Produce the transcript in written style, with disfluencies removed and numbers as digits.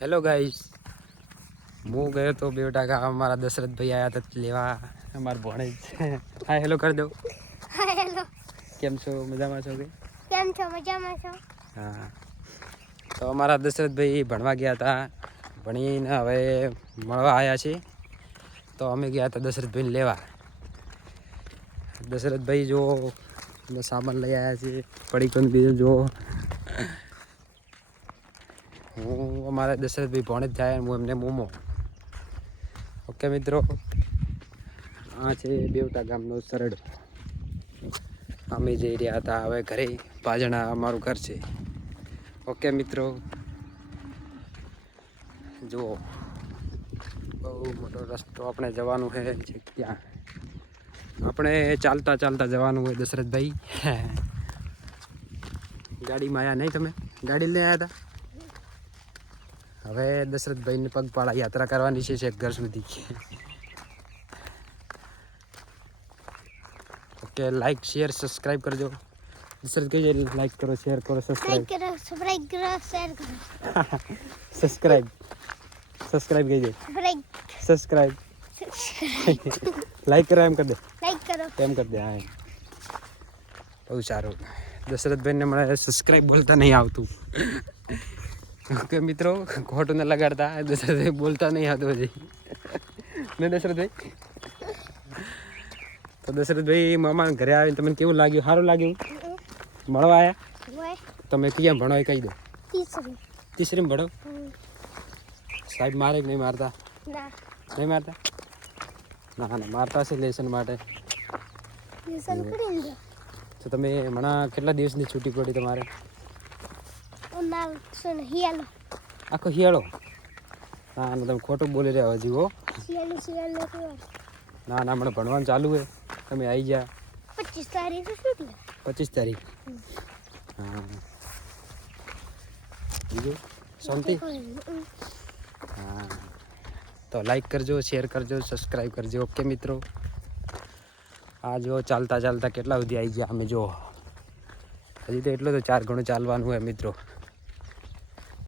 Hello guys, હું ગયો તો બેવટા અમારા દશરથ ભાઈ આયા હતા લેવા અમારા ભોણેજ. હાય હેલો કરી દો. Hi hello. કેમ છો? મજામાં છો કે? કેમ છો? મજામાં છો? હા, તો અમારા દશરથ ભાઈ ભણવા ગયા હતા. ભણીને હવે મળવા આવ્યા છે. તો અમે ગયા હતા દશરથભાઈને લેવા. દશરથભાઈ જો સામાન લઈ આવ્યા છે. પડીકન બીજું જો હું અમારા દશરથભાઈ ભોણેજ જાય હું એમને મોમો. ઓકે મિત્રો, આ છે બેવટા ગામનો સરળ. અમે જઈ રહ્યા હતા હવે ઘરે. પાજણા અમારું ઘર છે. ઓકે મિત્રો, જુઓ બહુ મોટો રસ્તો આપણે જવાનું છે ત્યાં. આપણે ચાલતા ચાલતા જવાનું હોય દશરથભાઈ. ગાડીમાં આવ્યા નહીં તમે? ગાડી લઈને આવ્યા હતા. હવે દશરથભાઈને પગપાળા યાત્રા કરવાની છે ઘર સુધી. ઓકે, લાઈક શેર સબસ્ક્રાઈબ કરજો. દશરથ કહીએ લાઈક કરો, શેર કરો, સબસ્ક્રાઈબ કરો, સબસ્ક્રાઇબ કરો, શેર કરો. સબસ્ક્રાઈબ કહીએ. સબસ્ક્રાઈબ લાઈક કરો એમ કરી દે. લાઈક કરો એમ કરી દે. હા, બહુ સારું. દશરથભાઈને મને સબસ્ક્રાઈબ બોલતા નહીં આવતું. ઓકે મિત્રો, ખોટું ને લગાડતા. દશરથભાઈ બોલતા નહીં આવતું હજી ને દશરથભાઈ. તો દશરથભાઈ મામા ઘરે આવીને તમને કેવું લાગ્યું? સારું લાગ્યું? મળવા આવ્યા તમે? ક્યાં ભણો એ કહી દો. તીસરીમાં ભણો? સાહેબ મારે કે નહીં મારતા? નહીં મારતા? ના ના, મારતા છે લેસન માટે. તો તમે હમણાં કેટલા દિવસની છૂટી પડી તમારે? આખો શિયાળો? ના ના, તમે ખોટું બોલી રહ્યા હજી. હો ના ના, હમણાં ભણવાનું ચાલુ છે. તમે આવી ગયા 25 તારીખ. 25 તારીખ? હા, બીજું શાંતિ? હા, તો લાઈક કરજો, શેર કરજો, સબસ્ક્રાઈબ કરજો. ઓકે મિત્રો, આ જો ચાલતા ચાલતા કેટલા સુધી આવી ગયા અમે. જો હજી તો એટલું તો 4 ગણું ચાલવાનું હોય મિત્રો.